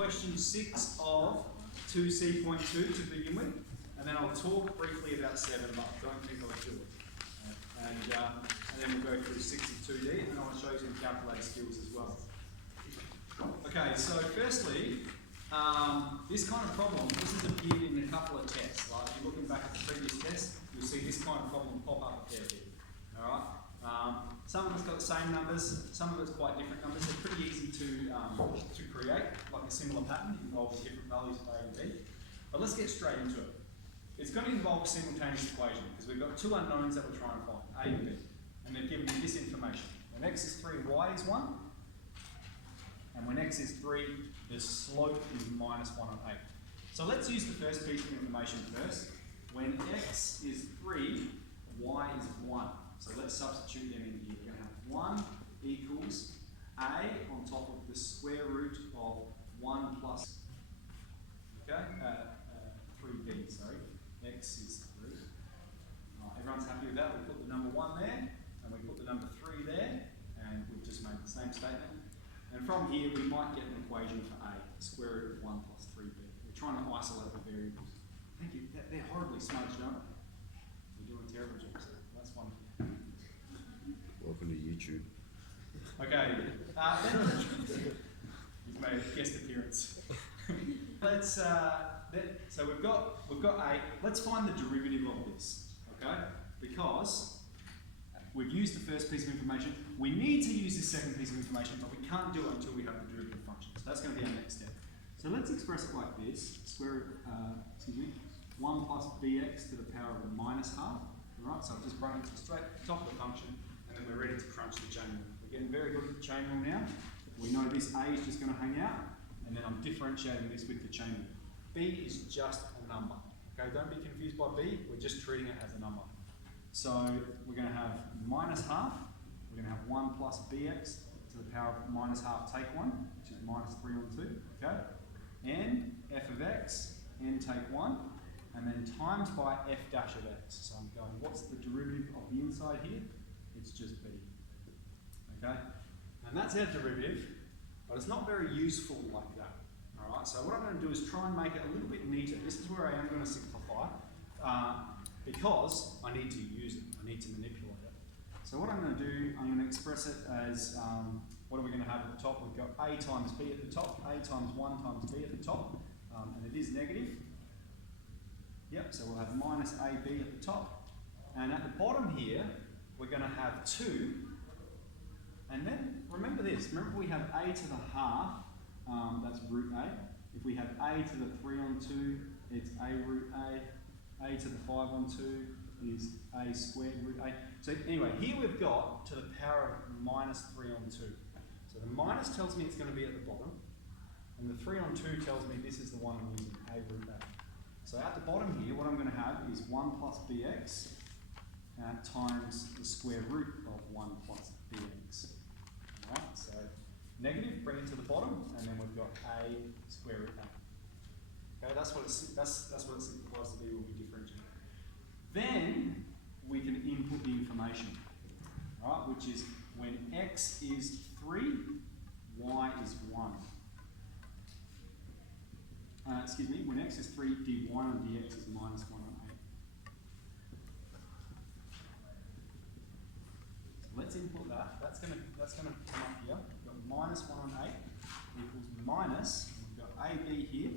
question 6 of 2C.2 to begin with, and then I'll talk briefly about 7, but I don't think I'll do it. And then we'll go through 62D, and I'll show you some calculator skills as well. Okay, so firstly, this kind of problem, this has appeared in a couple of tests. Like if you're looking back at the previous test, you'll see this kind of problem pop up a fair bit. Alright? Some of it's got the same numbers, some of it's quite different numbers. They're pretty easy to create, like a similar pattern involving different values of A and B. But let's get straight into it. It's going to involve a simultaneous equation because we've got two unknowns that we're trying to find, A and B. And they've given me this information. When x is 3, y is 1. And when x is 3, the slope is minus 1 on 8. So let's use the first piece of information first. When x is 3, y is 1. So let's substitute them in here. We're going to have 1 equals a on top of the square root of 1 plus, okay, 3b, sorry. X is 3. Everyone's happy with that? We put the number 1 there, and we put the number 3 there, and we've just made the same statement. And from here, we might get an equation for a, the square root of 1 plus 3b. We're trying to isolate the variables. Thank you. They're horribly smudged, aren't they? We're doing a terrible job, so that's one. Welcome to YouTube. Okay. You've made a guest appearance. So we've got a. Let's find the derivative of this, okay? Because we've used the first piece of information. We need to use this second piece of information, but we can't do it until we have the derivative function. So that's going to be our next step. So let's express it like this: square root, 1 plus bx to the power of minus half. All right. So I've just brought it to the straight top of the function, and then we're ready to crunch the chain rule. We're getting very good at the chain rule now. We know this a is just going to hang out, and then I'm differentiating this with the chain rule. B is just a number. Okay, don't be confused by B, we're just treating it as a number. So we're going to have minus half, we're going to have 1 plus bx to the power of minus half take 1, which is minus 3 on 2, okay? And f of x, n take 1, and then times by f dash of x. So I'm going, what's the derivative of the inside here? It's just b, okay? And that's our derivative, but it's not very useful like that. Alright, so what I'm going to do is try and make it a little bit neater. This is where I am going to simplify, because I need to use it, I need to manipulate it. So what I'm going to do, I'm going to express it as, what are we going to have at the top? We've got a times b at the top, a times 1 times b at the top, and it is negative. Yep, so we'll have minus ab at the top. And at the bottom here, we're going to have 2, and then remember this, remember we have a to the half, that's root a. If we have a to the 3 on 2, it's a root a. A to the 5 on 2 is a squared root a. So anyway, here we've got to the power of minus 3 on 2. So the minus tells me it's going to be at the bottom, and the 3 on 2 tells me this is the one I'm using, a root a. So at the bottom here, what I'm going to have is 1 plus bx times the square root of 1 plus bx. Alright, so negative, bring it to the bottom, and then we've got a square root a. Okay, that's what it simplifies to be when we differentiate. Then we can input the information, right? Which is when x is 3, y is 1. When x is 3, dy on dx is minus 1 on 8. So let's input that. That's gonna come up here. Minus 1 on 8 equals minus, we've got AB here,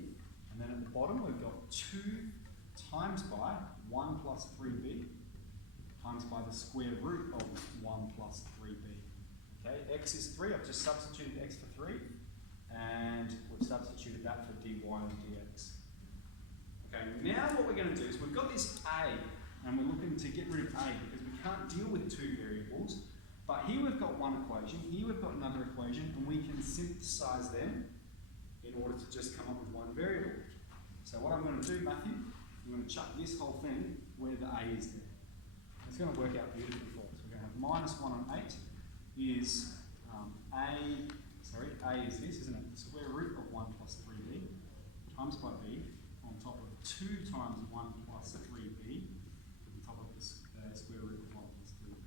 and then at the bottom we've got 2 times by 1 plus 3b times by the square root of 1 plus 3b. Okay, x is 3, I've just substituted x for 3, and we've substituted that for dy and dx. Okay, now what we're going to do is we've got this a, and we're looking to get rid of a because we can't deal with two variables. But here we've got one equation, here we've got another equation, and we can synthesize them in order to just come up with one variable. So what I'm going to do, Matthew, I'm going to chuck this whole thing where the a is there. It's going to work out beautifully for us. We're going to have minus 1 on 8 is a is this, isn't it? The square root of 1 plus 3b times by b on top of 2 times 1 plus 3b on top of the square root of 1 plus 3b.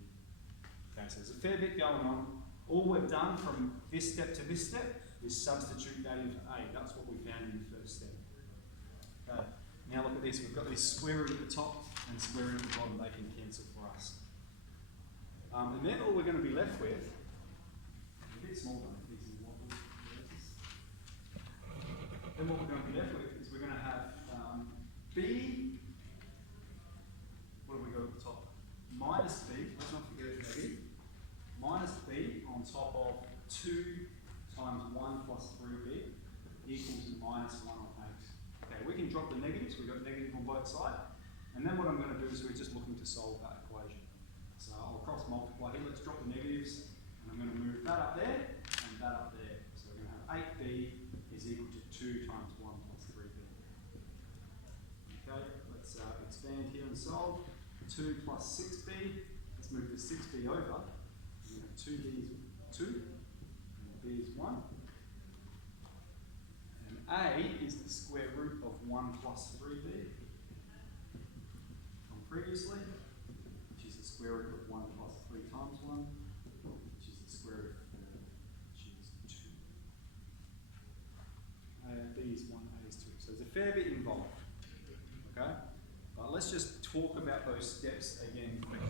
Okay, so there's a fair bit going on. All we've done from this step to this step is substitute that into A. That's what we found in the first step. Okay. Now look at this. We've got this square root at the top and square root at the bottom. They can cancel for us. And then all we're going to be left with, a bit small though, then what we're going to be left with is we're going to have B, what have we got at the top? Minus B, let's not forget the negative, minus B on top of 2 times 1 plus 3B equals minus 1 on 8. Okay, we can drop the negatives, we've got negative on both sides, and then what I'm going to do is we're just looking to solve that equation. So I'll cross multiply here, let's drop the negatives, and I'm going to move that up there, and that up there. So we're going to have 8B is equal to 2 times 1 plus 3B. Okay, let's expand here and solve. 2 plus 6B, let's move the 6B over. We have 2B is 2, and B is 1. And A is the square root of 1 plus 3B from previously, which is the square root of 1 plus 3 times 1, which is the square root of 4, which is 2. B is 1, A is 2. So there's a fair bit involved. Okay? But let's just talk about those steps again quickly.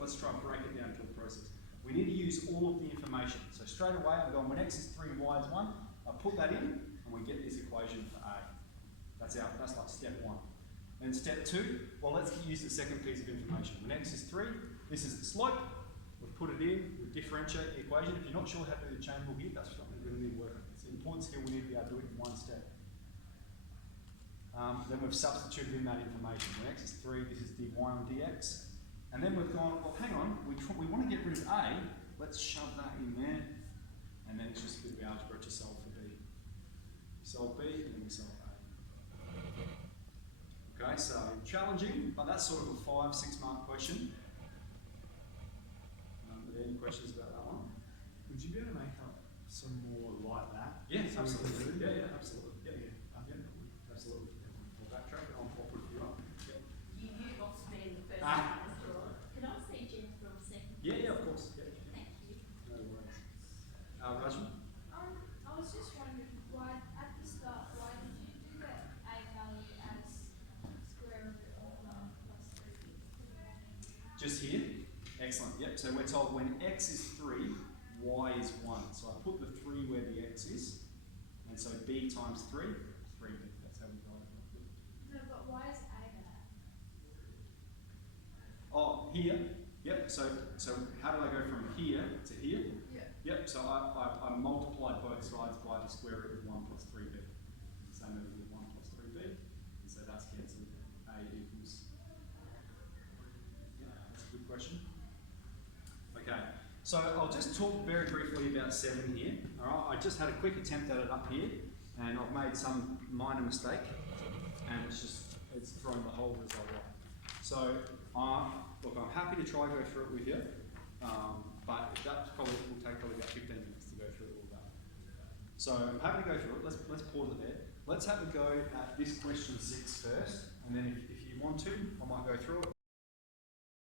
Let's try and break it down to a process. We need to use all of the information. So straight away, I'm going when x is 3 and y is 1, I put that in and we get this equation for A. That's like step 1. Then step 2, well let's use the second piece of information. When x is 3, this is the slope. We've put it in, we differentiate the equation. If you're not sure how to do the chain rule here, that's something we're going to need to work on. It's an important skill, we need to be able to do it in one step. Then we've substituted in that information. When x is 3, this is dy on dx. And then we've gone, well hang on, we want to get rid of A, let's shove that in there. And then it's just a bit of algebra to solve for B. We solve B, and then we solve A. Okay, so challenging, but that's sort of a 5-6 mark question. Are there any questions about that one? Would you be able to make up some more like that? Yeah, So we can absolutely. do? Yeah, absolutely. Yeah, absolutely. I'll backtrack and I'll put you up. Yeah. You lost me in the first Ah. one as well. Can I see Jen from second? Yeah, of course. Yeah. Thank you. No worries. Rajman? I was just wondering why, at the start, why did you do that A value as square root of 1 plus 3? Just here. Excellent. Yep. So we're told when x is 3, y is 1. So I put the 3 where the x is. And so b times 3, 3b. That's how we write it. No, but why is A that? Oh, here. Yep. So how do I go from here to here? Yeah. Yep. So I multiplied both sides by the square root of 1 plus 3b. Same as with 1 plus 3b. And so that's cancelled. A equals. Yeah, that's a good question. Okay. So I'll just talk very briefly about 7 here. All right. I just had a quick attempt at it up here, and I've made some minor mistake, and it's thrown the whole result off. So look, I'm happy to try go through it with you, but that probably will take about 15 minutes to go through all that. So I'm happy to go through it. Let's pause it there. Let's have a go at this question 6 first, and then if you want to, I might go through it.